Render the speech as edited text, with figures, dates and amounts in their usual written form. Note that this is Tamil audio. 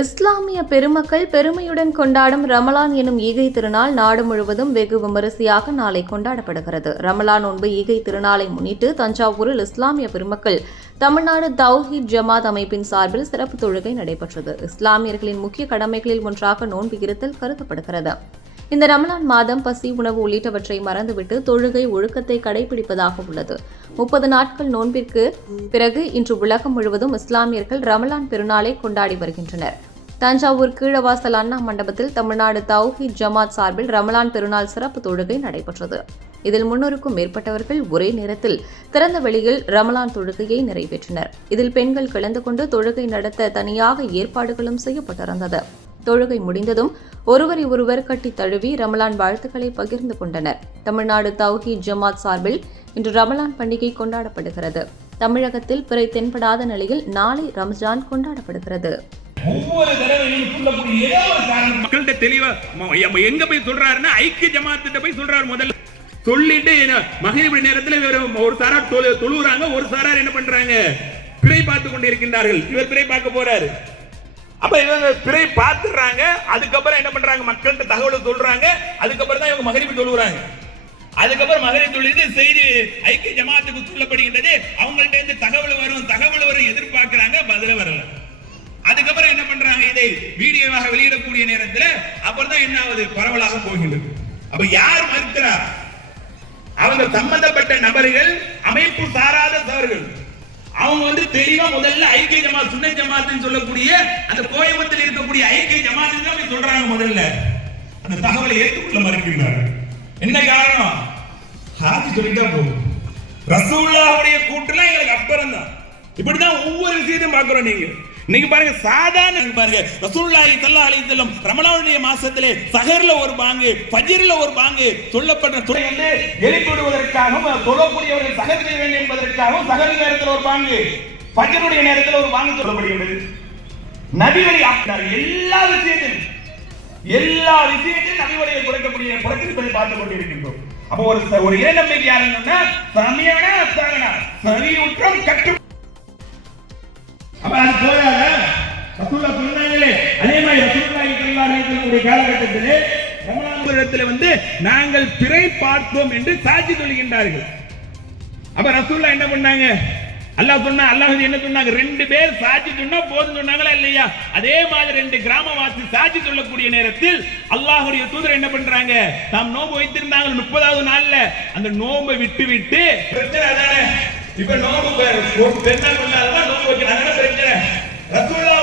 இஸ்லாமிய பெருமக்கள் பெருமையுடன் கொண்டாடும் ரமலான் எனும் ஈகை திருநாள் நாடு முழுவதும் வெகு விமரிசையாக நாளை கொண்டாடப்படுகிறது. ரமலான் நோன்பு ஈகை திருநாளை முன்னிட்டு தஞ்சாவூரில் இஸ்லாமிய பெருமக்கள் தமிழ்நாடு தௌஹீத் ஜமாத் அமைப்பின் சார்பில் சிறப்பு தொழுகை நடைபெற்றது. இஸ்லாமியர்களின் முக்கிய கடமைகளில் ஒன்றாக நோன்பு இருத்தல் கருதப்படுகிறது. இந்த ரமலான் மாதம் பசி, உணவு உள்ளிட்டவற்றை மறந்துவிட்டு தொழுகை ஒழுக்கத்தை கடைபிடிப்பதாக உள்ளது. 30 நாட்கள் நோன்பிற்கு பிறகு இன்று உலகம் முழுவதும் இஸ்லாமியர்கள் ரமலான் பெருநாளை கொண்டாடி வருகின்றனர். தஞ்சாவூர் கீழவாசல் அண்ணா மண்டபத்தில் தமிழ்நாடு தௌஹீத் ஜமாத் சார்பில் ரமலான் பெருநாள் சிறப்பு தொழுகை நடைபெற்றது. இதில் 300க்கும் மேற்பட்டவர்கள் ஒரே நேரத்தில் திறந்த வெளியில் ரமலான் தொழுகையை நிறைவேற்றினர். இதில் பெண்கள் கலந்து கொண்டு தொழுகை நடத்த தனியாக ஏற்பாடுகளும் செய்யப்பட்டிருந்தது. தொழுகை முடிந்ததும் ஒருவரை ஒருவர் கட்டி தழுவி ரமலான் வாழ்த்துக்களை பகிர்ந்து கொண்டனர். தமிழ்நாடு தௌஹீத் ஜமாத் சார்பில் இன்று ரமலான் பண்டிகை கொண்டாடப்படுகிறது. தமிழகத்தில் பிறை தென்படாத நிலையில் நாளை ரம்ஜான் கொண்டாடப்படுகிறது. ஒவ்வொரு தடவையும் சொல்லக்கூடிய மக்கள்கிட்ட தெளிவா எங்க போய் சொல்றாருன்னா ஐக்கிய ஜமாத்திட்ட போய் சொல்றாரு. முதல்ல சொல்லிட்டு மகரிப் நேரத்தில் ஒரு சாரார் தொழுறாங்க, ஒரு சாரார் என்ன பண்றாங்க, பிறை பார்த்து கொண்டிருக்கின்றார்கள். இவர் பிறை பார்க்க போறாரு. அப்ப இவங்க பிறை பார்த்துறாங்க. அதுக்கப்புறம் என்ன பண்றாங்க, மக்கள்கிட்ட தகவலை சொல்றாங்க. அதுக்கப்புறம் தான் இவங்க மகரிப் தொழுறாங்க. அதுக்கப்புறம் மகரிப் தொழுது செய்தி ஐக்கிய ஜமாத்துக்கு சொல்லப்படுகின்றது. அவங்கள்ட்ட இருந்து தகவல் வரும் எதிர்பார்க்கிறாங்க, பதில வரல. அதுக்கப்புறம் என்ன பண்றாங்க, இதை வீடியோவாக வெளியிடக்கூடிய நேரத்தில் அப்புறம் தான் என்ன ஆகுது, பரவலாக போகின்றது. அப்ப யார் மறுக்கிறார்? அவங்க சம்பந்தப்பட்ட நபர்கள், அமைப்பு சாராத தவறுகள். அவங்க தெளிவா முதல்ல ஐக்கிய ஜமாத் சுன்னை ஜமாத்னு சொல்லக்கூடிய அந்த கோயம்புத்தூரில் இருக்கக்கூடிய ஐக்கிய ஜமாத் தான் சொல்றாங்க. முதல்ல அந்த தகவலை ஏற்றுக்கொள்ள மறுக்கின்றார்கள். என்ன காரணம்? ஹாதி சொல்லிட்டா போதும், ரசூலுல்லாஹ்வுடைய கூட்டுலாம் எங்களுக்கு அப்புறம் தான். இப்படிதான் ஒவ்வொரு விஷயத்தையும் பார்க்கிறோம். நீங்க பாருங்க, சாதாரண பாருங்க, ரசூலுல்லாஹி ஸல்லல்லாஹு அலைஹி வஸல்லம் ரமலானுடைய மாசத்திலே சஹர்ல ஒரு பாங்கு, ஃபஜ்ர்ல ஒரு பாங்கு சொல்லப்பட்ட துறை எழுப்பிடுவதற்காகவும் தொழக்கூடியவர்கள் சஹர் செய்ய வேண்டும் என்பதற்காகவும் சஹர் நேரத்தில் ஒரு பாங்கு, ஃபஜ்ருடைய நேரத்தில் ஒரு பாங்கு சொல்லப்படுகிறது. நபிவழி எல்லா விஷயத்திலும் நபிவழியை குறைத்திருப்பதை பார்த்துக் கொண்டிருக்கின்றோம். அப்போ ஒரு இறை நம்பிக்கை யாருன்னா சமியான அஸ்தாகனா, சரியுற்றம் கட்டு. அப்ப அது போதாத, ரசூலுல்லாஹ் சொன்னாங்களே, அதே மாதிரி ரசூலுல்லாஹி ஸல்லல்லாஹு அலைஹி வஸல்லம் காலகட்டத்திலே ரமலான் வருடத்தில் நாங்கள் பிறை பார்த்தோம் என்று சாட்சி சொல்கின்றார்கள். அப்ப ரசூலுல்லாஹ் என்ன பண்ணாங்க, அல்லாஹ் சொன்னா, அல்லாஹ் என்ன சொன்னாங்க, 2 பேர் சாட்சி சொன்னா போதும் சொன்னாங்களா இல்லையா? அதே மாதிரி 2 கிராமவாசி சாட்சி சொல்லக்கூடிய நேரத்தில் அல்லாஹ்வுடைய தூதர் என்ன பண்றாங்க, தாம் நோன்பு வைத்திருந்தாங்க 30வது நாள்ல அந்த நோன்பை விட்டு பிரச்சனை தானே. இப்ப நோன்பு பெருநாள் கொண்டாடுறதா நோன்பு வைக்கிறாங்க பிரச்சனை. ரசூலுல்லாஹ்